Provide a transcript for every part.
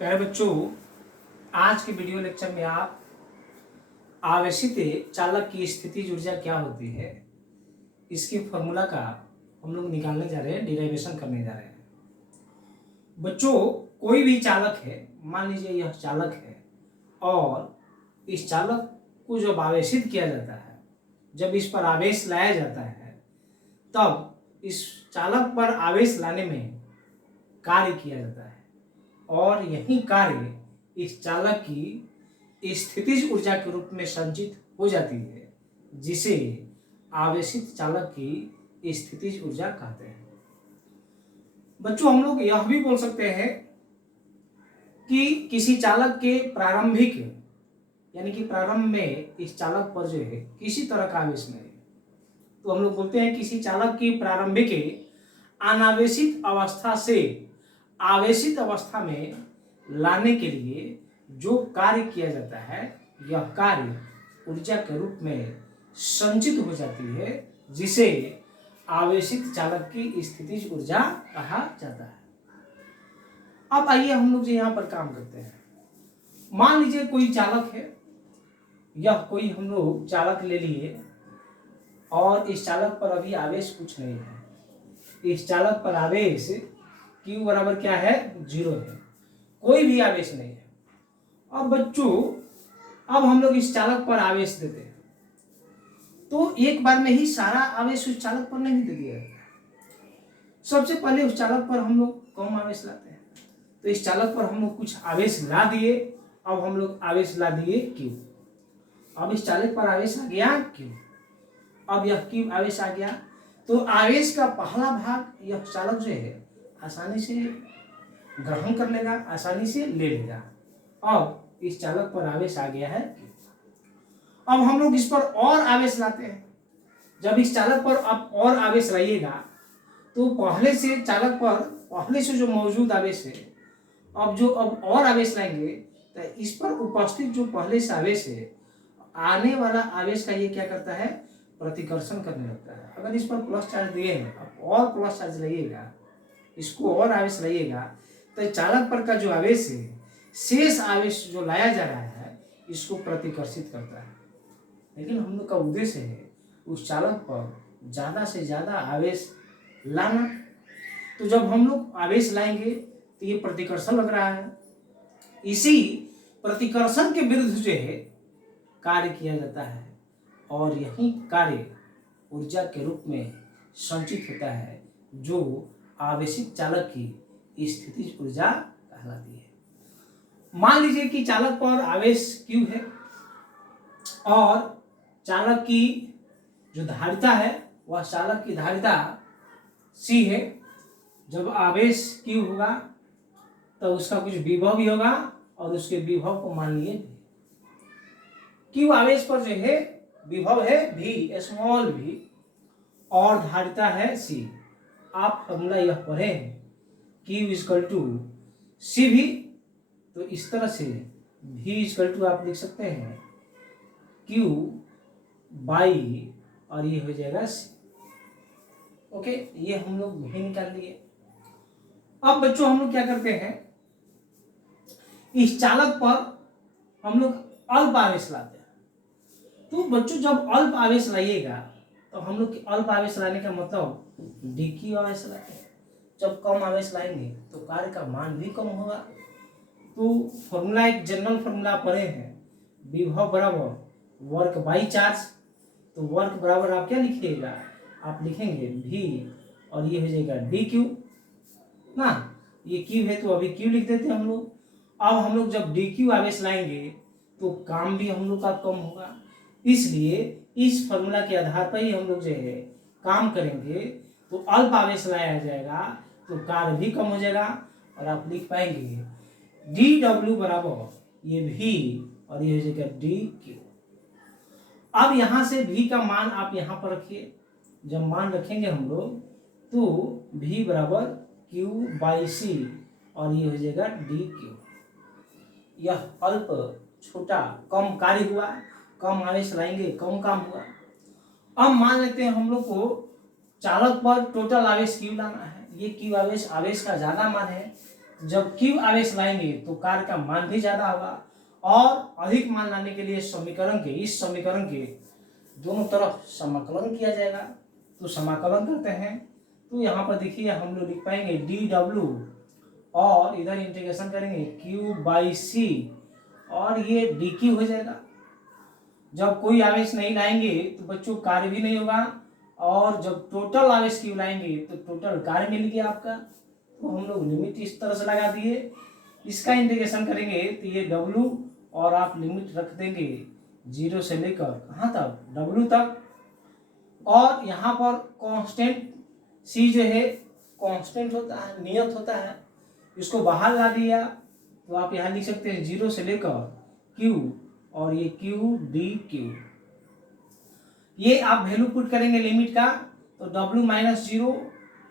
प्यारे बच्चों, आज के वीडियो लेक्चर में आप आवेशित चालक की स्थितिज ऊर्जा क्या होती है इसके फॉर्मूला का हम लोग निकालने जा रहे हैं, डिराइवेशन करने जा रहे हैं। बच्चों, कोई भी चालक है, मान लीजिए यह चालक है और इस चालक को जब आवेशित किया जाता है, जब इस पर आवेश लाया जाता है, तब इस चालक पर आवेश लाने में कार्य किया जाता है और यही कार्य इस चालक की स्थितिज ऊर्जा के रूप में संचित हो जाती है, जिसे आवेशित चालक की स्थितिज ऊर्जा कहते हैं। बच्चों, हम लोग यह भी बोल सकते हैं कि किसी चालक के प्रारंभिक यानी कि प्रारंभ में इस चालक पर जो है किसी तरह का आवेश नहीं है, तो हम लोग बोलते हैं किसी चालक की प्रारंभिक अनावेशित अवस्था से आवेशित अवस्था में लाने के लिए जो कार्य किया जाता है, यह कार्य ऊर्जा के रूप में संचित हो जाती है, जिसे आवेशित चालक की स्थितिज ऊर्जा कहा जाता है। अब आइए हम लोग जो यहाँ पर काम करते हैं, मान लीजिए कोई चालक है, यह कोई हम लोग चालक ले लिए और इस चालक पर अभी आवेश कुछ नहीं है। इस चालक पर आवेश Q बराबर क्या है, 0 है, कोई भी आवेश नहीं है। अब बच्चों, अब हम लोग इस चालक पर आवेश देते हैं तो एक बार में ही सारा आवेश उस चालक पर नहीं दे दिया जाता। सबसे पहले उस चालक पर हम लोग कम आवेश लाते हैं, तो इस चालक पर हम लोग कुछ आवेश ला दिए। अब हम लोग आवेश ला दिए Q, अब इस चालक पर आवेश आ गया Q, अब यह Q आवेश आ गया, तो आवेश का पहला भाग यह चालक जो है आसानी से ग्रहण कर लेगा, आसानी से ले लेगा। अब इस चालक पर आवेश आ गया है Q। अब हम लोग इस पर और आवेश लाते हैं। जब इस चालक पर आप और आवेश लाइएगा तो पहले से चालक पर पहले से जो मौजूद आवेश है, अब और आवेश लाएंगे तो इस पर उपस्थित जो पहले से आवेश है, आने वाला आवेश का ये क्या करता है, प्रतिकर्षण करने लगता है। अगर इस पर प्लस चार्ज दिए हैं, अब और प्लस चार्ज लाइएगा, इसको और आवेश लाइएगा, तो चालक पर का जो आवेश है, शेष आवेश जो लाया जा रहा है, इसको प्रतिकर्षित करता है। लेकिन हम लोग का उद्देश्य है उस चालक पर ज़्यादा से ज़्यादा आवेश लाना। तो जब हम लोग आवेश लाएंगे तो ये प्रतिकर्षण लग रहा है, इसी प्रतिकर्षण के विरुद्ध जो है कार्य किया जाता है और यही कार्य ऊर्जा के रूप में संचित होता है, जो आवेशित चालक की स्थितिज ऊर्जा कहलाती है। मान लीजिए कि चालक पर आवेश Q है और चालक की जो धारिता है वह चालक की धारिता C है। जब आवेश Q होगा तो उसका कुछ विभव भी होगा और उसके विभव को मान लिए Q आवेश पर जो है विभव है V, स्मॉल v, और धारिता है C। आप फॉर्मूला यह पढ़े हैं Q इक्वल टू CV, तो इस तरह से V इक्वल टू आप लिख सकते हैं Q बाई और ये हो जाएगा C। ओके, ये हम लोग भी निकाल लिए। अब बच्चों हम लोग क्या करते हैं, इस चालक पर हम लोग अल्प आवेश लाते हैं। तो बच्चों जब अल्प आवेश लाइएगा तो हम लोग अल्प आवेश लाने का मतलब DQ आवेश लाते हैं। जब कम आवेश लाएंगे तो कार्य का मान भी कम होगा। तो फॉर्मूला एक जनरल फॉर्मूला पढ़े हैं, विभव बराबर वर्क बाई चार्ज। तो वर्क बराबर आप क्या लिखिएगा, आप लिखेंगे V और ये हो जाएगा DQ ना, ये Q है तो अभी Q लिख देते हैं हम लोग। अब हम लोग जब DQ आवेश लाएंगे तो काम भी हम लोग का कम होगा, इसलिए इस फॉर्मूला के आधार पर ही हम लोग जो है काम करेंगे। तो अल्प आवेश लाया जाएगा तो कार्य भी कम हो जाएगा और आप लिख पाएंगे DW बराबर ये V और ये हो जाएगा DQ। अब यहाँ से V का मान आप यहाँ पर रखिए। जब मान रखेंगे हम लोग तो V बराबर Q बाई C और ये हो जाएगा DQ। यह अल्प छोटा कम कार्य हुआ, कम आवेश लाएंगे कम काम हुआ। अब मान लेते हैं हम लोग को चालक पर टोटल आवेश Q लाना है, ये Q आवेश का ज़्यादा मान है, जब Q आवेश लाएंगे तो कार्य का मान भी ज्यादा होगा, और अधिक मान लाने के लिए इस समीकरण के दोनों तरफ समाकलन किया जाएगा। तो समाकलन करते हैं, तो यहाँ पर देखिए हम लोग लिख पाएंगे dw, और इधर इंटीग्रेशन करेंगे Q/C, और ये dq हो जाएगा। जब कोई आवेश नहीं लाएंगे तो बच्चों कार्य भी नहीं होगा, और जब टोटल आवेश Q लाएंगे तो टोटल कार्य मिल गया आपका। तो हम लोग लिमिट इस तरह से लगा दिए, इसका इंटीग्रेशन करेंगे तो ये W, और आप लिमिट रख देंगे 0 से लेकर कहाँ तक, W तक, और यहाँ पर कांस्टेंट C जो है कांस्टेंट होता है, नियत होता है, इसको बाहर ला दिया तो आप यहाँ लिख सकते हैं 0 से लेकर Q, और ये Q dQ। ये आप वैल्यू पुट करेंगे लिमिट का, तो W - 0,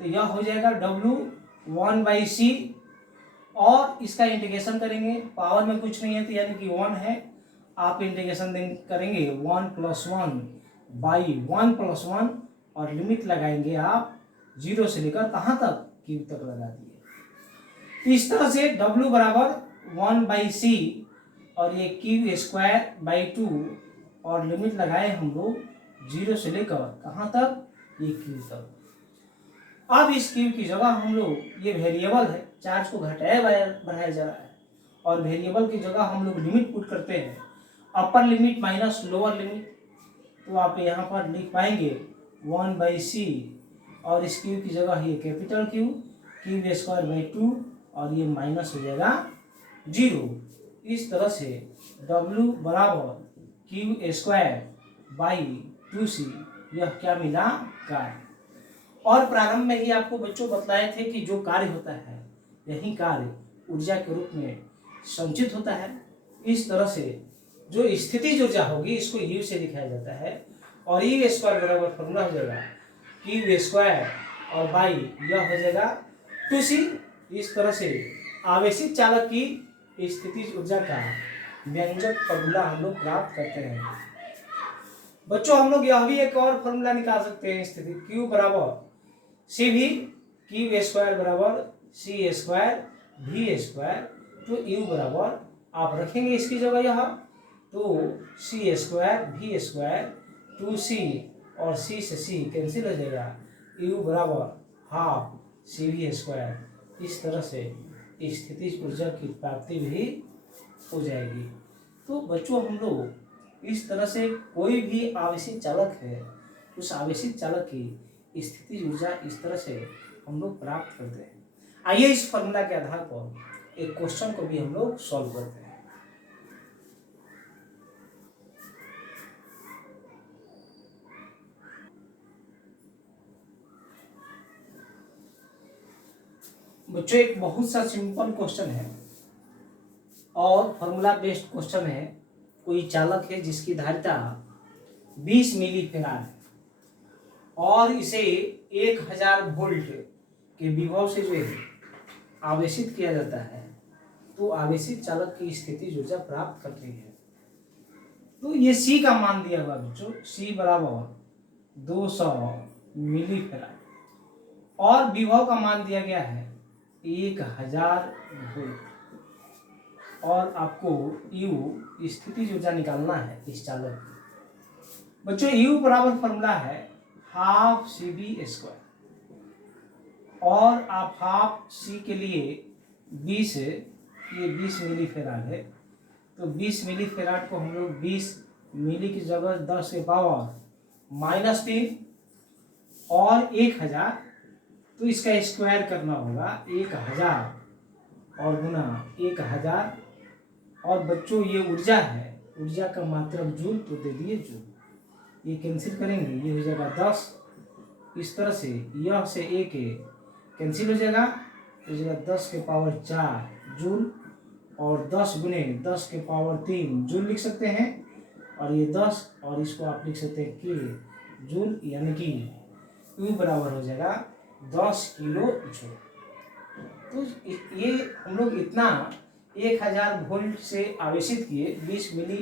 तो यह हो जाएगा W 1/C, और इसका इंटीग्रेशन करेंगे, पावर में कुछ नहीं है तो यानी कि 1 है, आप इंटीग्रेशन करेंगे 1 + 1/1 + 1, और लिमिट लगाएंगे आप 0 से लेकर कहाँ तक, Q तक लगा दिए। इस तरह से W = 1/C, और ये Q²/2, और लिमिट लगाए हम लोग 0 से लेकर कहाँ तक, ये Q तक। अब इस Q की जगह हम लोग, ये वेरिएबल है, चार्ज को घटाया बढ़ाया जा रहा है, और वेरिएबल की जगह हम लोग लिमिट पुट करते हैं, upper limit minus lower limit. तो आप यहाँ पर लिख पाएंगे 1/C, और इस Q की जगह ये कैपिटल Q²/2, और ये माइनस हो जाएगा 0। इस तरह से W = Q²/2C, यह क्या मिला, कार्य। और प्रारंभ में ही आपको बच्चों बतलाए थे कि जो कार्य होता है यही कार्य ऊर्जा के रूप में संचित होता है। इस तरह से जो स्थितिज ऊर्जा होगी इसको U से दिखाया जाता है, और U² बराबर फॉर्मूला हो जाएगा Q² और बाई यह हो जाएगा 2C। इस तरह से आवेशित चालक की स्थितिज ऊर्जा का व्यंजक फॉर्मूला हम लोग प्राप्त करते हैं। बच्चों हम लोग यह भी एक और फॉर्मूला निकाल सकते हैं, स्थिति Q = C भी, Q² = C² V², तो U बराबर आप रखेंगे इसकी जगह यह, तो C² V² 2C, और C से C कैंसिल हो जाएगा, U = ½ CV²। इस तरह से स्थितिज ऊर्जा की प्राप्ति भी हो जाएगी। तो बच्चों हम लोग इस तरह से कोई भी आवेशित चालक है, उस आवेशित चालक की स्थितिज ऊर्जा इस तरह से हम लोग प्राप्त करते हैं। आइए इस फॉर्मूला के आधार पर एक क्वेश्चन को भी हम लोग सॉल्व करते हैं। बच्चों एक बहुत सा सिंपल क्वेश्चन है और फॉर्मूला बेस्ड क्वेश्चन है। कोई चालक है जिसकी धारिता 20 मिली फैराड है और इसे 1000 वोल्ट के विभव से जो है आवेशित किया जाता है, तो आवेशित चालक की स्थितिज ऊर्जा प्राप्त करनी है। तो ये C का मान दिया हुआ बच्चों, C = 200 मिली फैराड, और विभव का मान दिया गया है 1000 वोल्ट, और आपको U स्थितिज ऊर्जा निकालना है इस चालक की। बच्चों U बराबर फॉर्मूला है ½ CV², और आप ½ C के लिए 20 है, ये 20 मिली फैराड है, तो 20 मिली फैराड को हम लोग 20 मिली की जगह 10 के पावर -3 और 1000, तो इसका स्क्वायर करना होगा 1000 और गुना 1000। और बच्चों ये ऊर्जा है, ऊर्जा का मात्रक जूल, तो दे दिए जूल, ये कैंसिल करेंगे, ये हो जाएगा 10। इस तरह से यह से 1 कैंसिल हो जाएगा, तो हो जाएगा 10 के पावर 4 जूल, और 10 गुने 10 के पावर 3 जूल लिख सकते हैं, और ये 10 और इसको आप लिख सकते हैं के जूल, यानी कि U बराबर हो जाएगा 10 किलो जूल। तो ये हम लोग इतना 1000 वोल्ट से आवेशित किए 20 मिली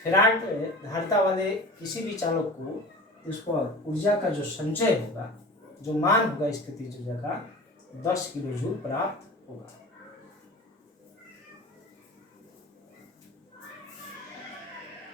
फैराड धारिता वाले किसी भी चालक को, उस पर ऊर्जा का जो संचय होगा, जो मान होगा स्थितिज ऊर्जा का 10 किलो जूल प्राप्त होगा।